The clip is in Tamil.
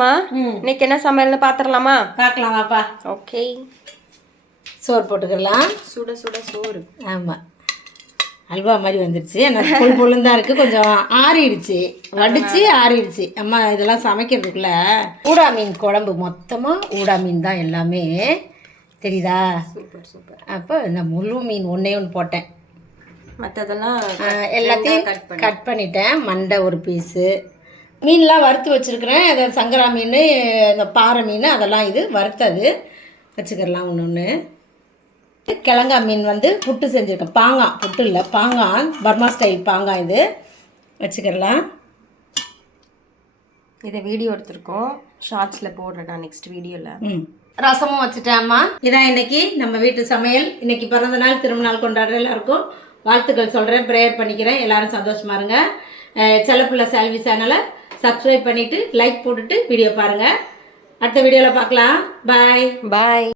அம்மா இன்னைக்கு என்ன சமையல்னு பாத்திரலாமா? பார்க்கலாம் வாப்பா. ஓகே, சோறு போட்டுக்கலாம். சுட சுட சோறு. ஆமாம், அல்வா மாதிரி வந்துடுச்சு. எனக்கு பொல் பொழுன்னு தான் இருக்குது, கொஞ்சம் ஆறிடுச்சு, வடித்து ஆறிடுச்சு. அம்மா இதெல்லாம் சமைக்கிறதுக்குள்ள ஊடா மீன் குழம்பு, மொத்தமாக ஊடா மீன் தான் எல்லாமே, தெரியுதா? Super super. அப்போ இந்த முழு மீன் ஒன்றே ஒன்று போட்டேன், மற்றதெல்லாம் எல்லாத்தையும் கட் பண்ணிட்டேன். மண்டை ஒரு பீஸு, மீன்லாம் வறுத்து வச்சுருக்கிறேன். அதை சங்கரா மீன், இந்த பாறை மீன் அதெல்லாம் இது வறுத்தது வச்சுக்கிறலாம். ஒன்று ஒன்று கிழங்கா மீன் வந்து புட்டு செஞ்சுருக்கேன். பாங்கான், புட்டு இல்லை பாங்கான், பர்மா ஸ்டைல் பாங்கான், இது வச்சுக்கிறலாம். இதை வீடியோ எடுத்திருக்கோம், ஷார்ட்ஸில் போடுறேன் நான் நெக்ஸ்ட் வீடியோவில். ரசமும் வச்சுட்டேம்மா. இதான் இன்னைக்கு நம்ம வீட்டு சமையல். இன்னைக்கு பிறந்த நாள், திரும்ப நாள் கொண்டாடுற எல்லாருக்கும் வாழ்த்துக்கள் சொல்கிறேன், ப்ரேயர் பண்ணிக்கிறேன். எல்லாரும் சந்தோஷமா இருங்க. செல்லப்பிள்ளை செல்வி சேனலை சப்ஸ்கிரைப் பண்ணிவிட்டு லைக் போட்டுட்டு வீடியோ பாருங்கள். அடுத்த வீடியோவில் பார்க்கலாம். பாய் பாய்.